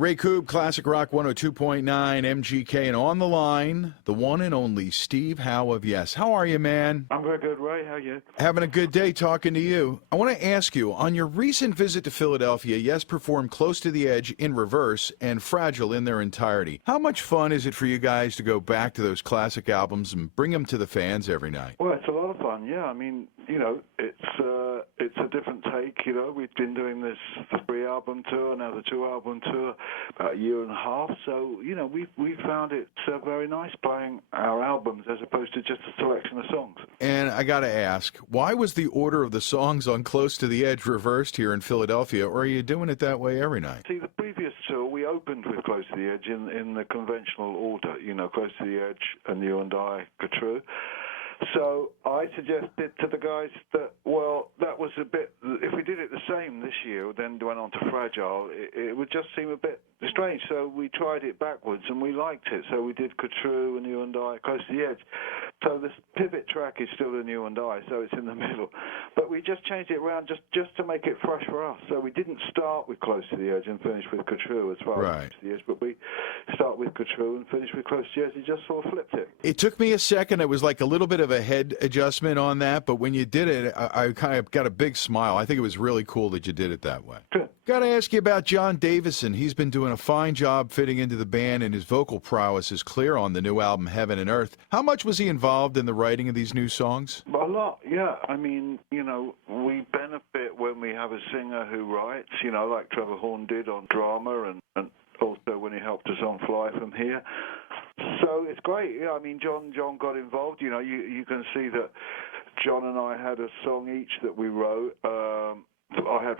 Ray Koob, Classic Rock 102.9 MGK, and on the line, the one and only Steve Howe of Yes. How are you, man? I'm very good, Ray. How are you? Having a good day talking to you. I want to ask you, on your recent visit to Philadelphia, Yes performed Close to the Edge in reverse and Fragile in their entirety. How much fun is it for you guys to go back to those classic albums and bring them to the fans every night? Well, it's a lot of fun, yeah. I mean, it's a different take, We've been doing this 3-album tour, now the 2-album tour, about a year and a half. So, we found it very nice playing our albums as opposed to just a selection of songs. And I got to ask, why was the order of the songs on Close to the Edge reversed here in Philadelphia, or are you doing it that way every night? See, the previous tour, we opened with Close to the Edge in the conventional order, Close to the Edge and You and I, Go True. So I suggested to the guys that, that was a bit, if we did it the same this year, then went on to Fragile, it would just seem a bit strange. So we tried it backwards and we liked it. So we did Go True and You and I, Close to the Edge. So the pivot track is still in You and I, so it's in the middle. But we just changed it around just to make it fresh for us. So we didn't start with Close to the Edge and finish with Go True as far as Close to the Edge, but we start with Go True and finish with Close to the Edge. It just sort of flipped it. It took me a second. It was like a little bit of a head adjustment on that, but when you did it, I kind of got a big smile. I think it was really cool that you did it that way. Good. Got to ask you about John Davison. He's been doing a fine job fitting into the band, and his vocal prowess is clear on the new album, Heaven and Earth. How much was he involved in the writing of these new songs? A lot, yeah. I mean, we benefit when we have a singer who writes, like Trevor Horn did on Drama and also when he helped us on Fly From Here. So it's great. Yeah, I mean, John got involved. You can see that John and I had a song each that we wrote. I had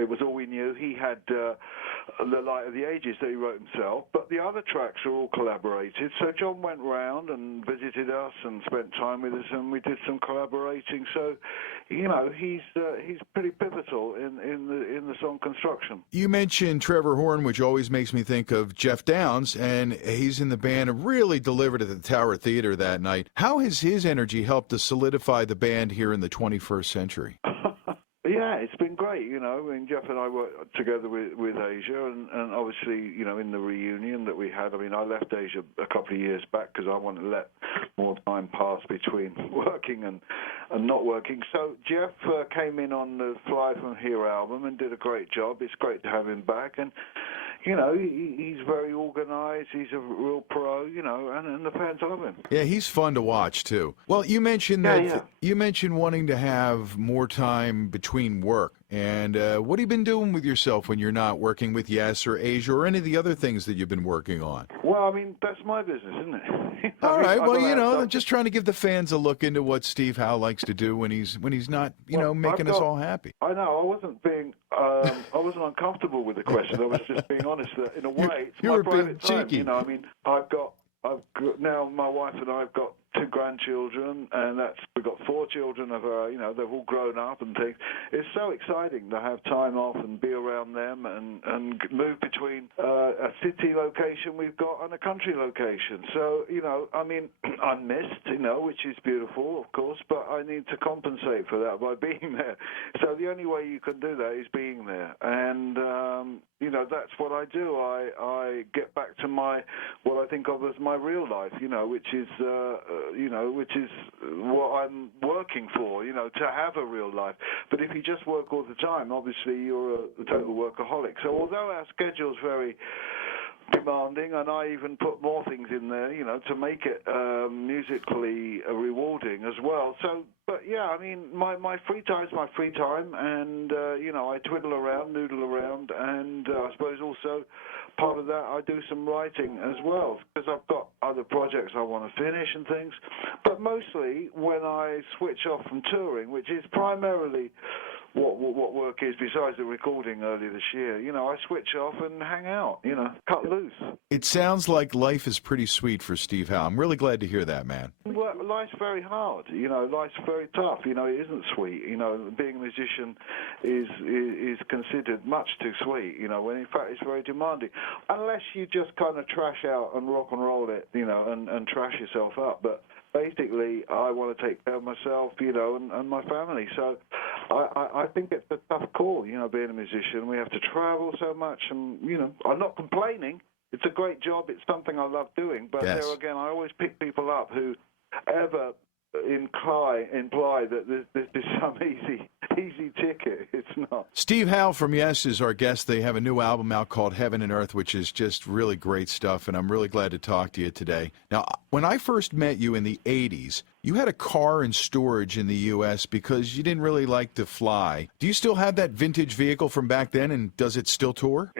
It Was All We Knew. He had The Light of the Ages that he wrote himself, but the other tracks are all collaborated. So John went round and visited us and spent time with us, and we did some collaborating. So, he's pretty pivotal in the song construction. You mentioned Trevor Horn, which always makes me think of Jeff Downs, and he's in the band and really delivered at the Tower Theater that night. How has his energy helped to solidify the band here in the 21st century? Yeah, it's been great, I mean, Jeff and I worked together with Asia, and obviously, in the reunion that we had, I mean, I left Asia a couple of years back because I wanted to let more time pass between working and not working. So Jeff came in on the Fly From Here album and did a great job. It's great to have him back, and he's very organized. He's a real pro, and the fans love him. Yeah, he's fun to watch, too. Well, you mentioned you mentioned wanting to have more time between work. And what have you been doing with yourself when you're not working with Yes or Asia or any of the other things that you've been working on? Well, I mean, that's my business, isn't it? All right. Well, I'm just trying to give the fans a look into what Steve Howe likes to do when he's not, making us all happy. I know. I wasn't being, I wasn't uncomfortable with the question. I was just being honest that in a way, it's my private time. Cheeky. I mean, I've got now my wife and I have got 2 grandchildren, and we've got 4 children of our, they've all grown up and things. It's so exciting to have time off and be around them and move between a city location we've got and a country location. So, I mean, I'm missed, which is beautiful, of course, but I need to compensate for that by being there. So the only way you can do that is being there. And, that's what I do. I get back to what I think of as my real life, which is what I'm working for, to have a real life. But if you just work all the time, obviously you're a total workaholic. So although our schedule's very demanding, and I even put more things in there, to make it musically rewarding as well. So, but yeah, I mean, my free time's my free time, and I twiddle around, noodle around, and I suppose also part of that I do some writing as well, because I've got other projects I want to finish and things. But mostly when I switch off from touring, which is primarily what work is besides the recording earlier this year, I switch off and hang out, cut loose. It sounds like life is pretty sweet for Steve Howe. I'm really glad to hear that, man. Well, life's very hard, life's very tough, it isn't sweet, being a musician is considered much too sweet, when in fact it's very demanding, unless you just kind of trash out and rock and roll it, and trash yourself up. But basically, I want to take care of myself, and my family. So I think it's a tough call, being a musician. We have to travel so much, and, I'm not complaining. It's a great job. It's something I love doing. But Yes. there again, I always pick people up who ever imply that this is some easy ticket. It's not. Steve Howe from Yes is our guest. They have a new album out called Heaven and Earth, which is just really great stuff, and I'm really glad to talk to you today. Now, when I first met you in the 80s, you had a car in storage in the U.S. because you didn't really like to fly. Do you still have that vintage vehicle from back then, and does it still tour?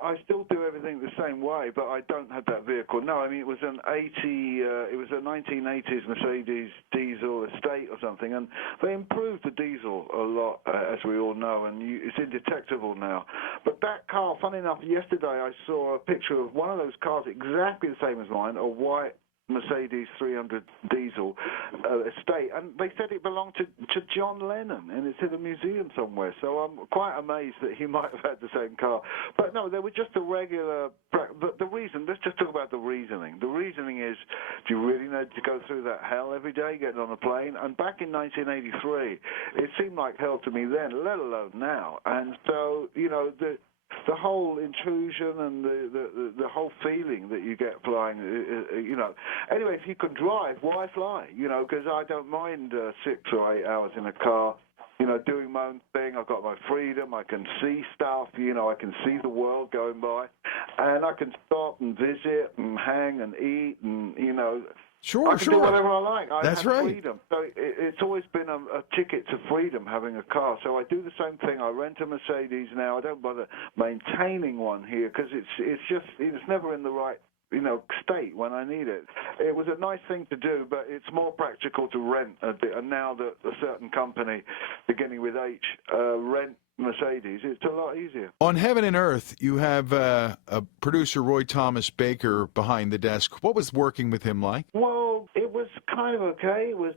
I still do everything the same way, but I don't have that vehicle. No, I mean, it was a 1980s Mercedes diesel estate or something, and they improved the diesel a lot, as we all know, and it's indetectable now. But that car, funny enough, yesterday I saw a picture of one of those cars exactly the same as mine, a white Mercedes 300 diesel estate, and they said it belonged to John Lennon, and it's in a museum somewhere. So I'm quite amazed that he might have had the same car. But no, they were just a regular. The reason. Let's just talk about the reasoning. The reasoning is, do you really need to go through that hell every day getting on a plane? And back in 1983, it seemed like hell to me then, let alone now. And so the whole intrusion and the whole feeling that you get flying, Anyway, if you can drive, why fly? Because I don't mind 6 or 8 hours in a car, doing my own thing. I've got my freedom. I can see stuff. I can see the world going by, and I can stop and visit and hang and eat and Sure, I can do whatever I like. That's have right. Freedom. So it's always been a ticket to freedom having a car. So I do the same thing. I rent a Mercedes now. I don't bother maintaining one here because it's never in the right state when I need it. It was a nice thing to do, but it's more practical to rent a bit. And now that a certain company, beginning with H, rent Mercedes, it's a lot easier. On Heaven and Earth, you have a producer, Roy Thomas Baker, behind the desk. What was working with him like? Well, it was kind of okay. It was,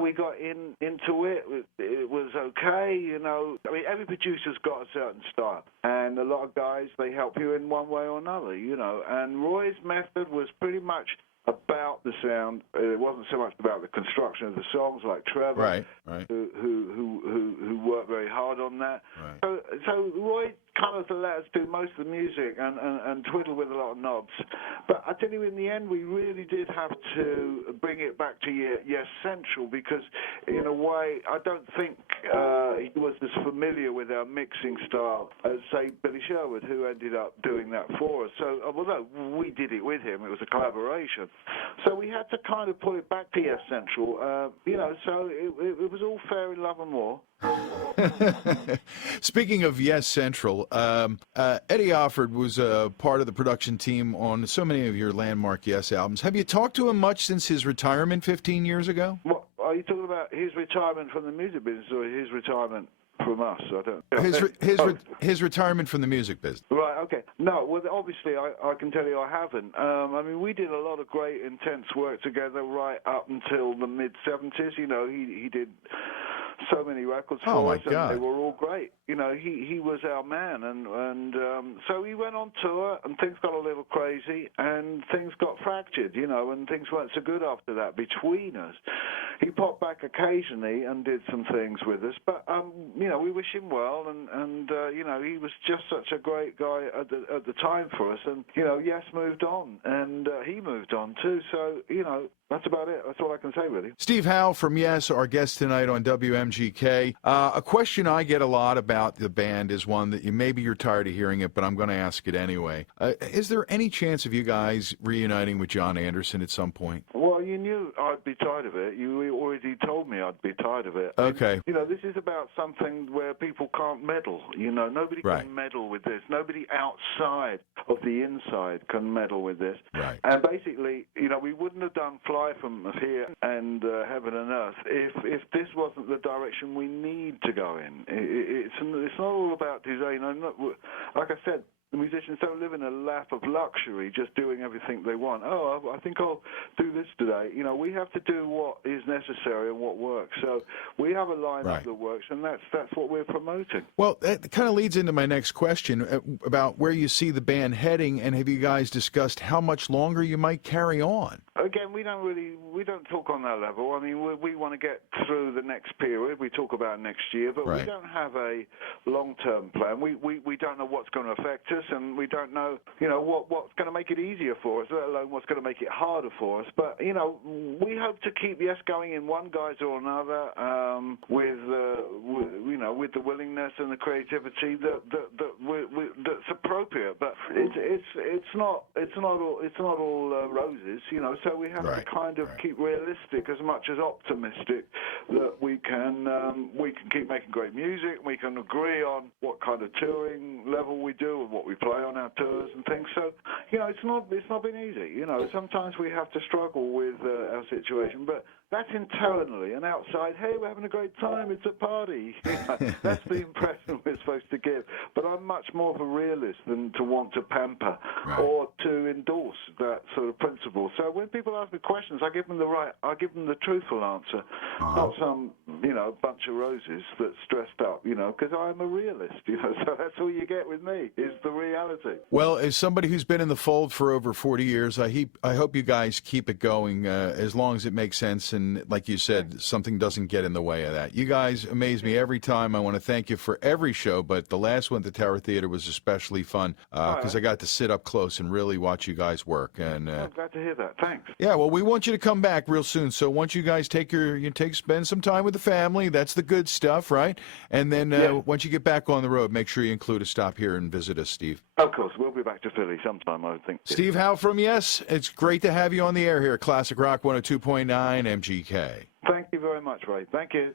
we got into it. It was okay, I mean, every producer's got a certain style. And a lot of guys, they help you in one way or another, And Roy's method was pretty much about the sound. It wasn't so much about the construction of the songs, like Trevor, Right. who worked very hard on that. Right. So Roy kind of let us do most of the music and twiddle with a lot of knobs. But I tell you, in the end, we really did have to bring it back to Yes Central because, in a way, I don't think he was as familiar with our mixing style as, say, Billy Sherwood, who ended up doing that for us. So, although we did it with him, it was a collaboration. So we had to kind of pull it back to Yes Central, so it was all fair in love and war. Speaking of Yes Central, Eddie Offord was part of the production team on so many of your landmark Yes albums. Have you talked to him much since his retirement 15 years ago? What, are you talking about his retirement from the music business or his retirement from us? I don't. His retirement from the music business. Right. Okay. No. Well, obviously, I can tell you I haven't. I mean, we did a lot of great, intense work together right up until the mid '70s. He did so many records for us, and they were all great. He was our man, and so he went on tour, and things got a little crazy, and things got fractured, and things weren't so good after that between us. He popped back occasionally and did some things with us, but we wish him well, and he was just such a great guy at the time for us, and Yes moved on, and he moved on too. So that's about it. That's all I can say, really. Steve Howe from Yes, our guest tonight on WMGK. A question I get a lot about the band is one that maybe you're tired of hearing it, but I'm going to ask it anyway. Is there any chance of you guys reuniting with John Anderson at some point? Well, you knew I'd be tired of it. You already told me I'd be tired of it. Okay. And, this is about something where people can't meddle. Nobody can meddle with this. Nobody outside of the inside can meddle with this. Right. And basically, we wouldn't have done Fly From Here and Heaven and Earth if this wasn't the direction we need to go in. It's not all about design. Like I said, the musicians don't live in a lap of luxury, just doing everything they want. Oh, I think I'll do this today. We have to do what is necessary and what works. So we have a lineup that works, and that's what we're promoting. Well, that kind of leads into my next question about where you see the band heading, and have you guys discussed how much longer you might carry on? again, we don't talk on that level. I mean, we want to get through the next period. We talk about next year, but Right. we don't have a long-term plan. We don't know what's going to affect us, and we don't know, what's going to make it easier for us, let alone what's going to make it harder for us. But we hope to keep Yes going in one guise or another, with the willingness and the creativity that's appropriate. But it's not all roses, So we have Right, to kind of right. keep realistic as much as optimistic that we can keep making great music. We can agree on what kind of touring level we do and what we play on our tours and things. So it's not been easy. Sometimes we have to struggle with our situation, but that's internally, and outside, hey, we're having a great time, it's a party. That's the impression we're supposed to give. But I'm much more of a realist than to want to pamper or to endorse that sort of principle. So when people ask me questions, I give them the truthful answer, not some, bunch of roses that's stressed up, because I'm a realist, so that's all you get with me, is the reality. Well, as somebody who's been in the fold for over 40 years, I hope you guys keep it going as long as it makes sense. And like you said, something doesn't get in the way of that. You guys amaze me every time. I want to thank you for every show, but the last one at the Tower Theater was especially fun because I got to sit up close and really watch you guys work. And I'm glad to hear that. Thanks. yeah, well, we want you to come back real soon. So once you guys spend some time with the family, that's the good stuff, right? And then once you get back on the road, make sure you include a stop here and visit us, Steve. Of course, we'll be back to Philly sometime, I would think. Steve Howe from Yes. It's great to have you on the air here at Classic Rock 102.9 MGK. Thank you very much, Ray. Thank you.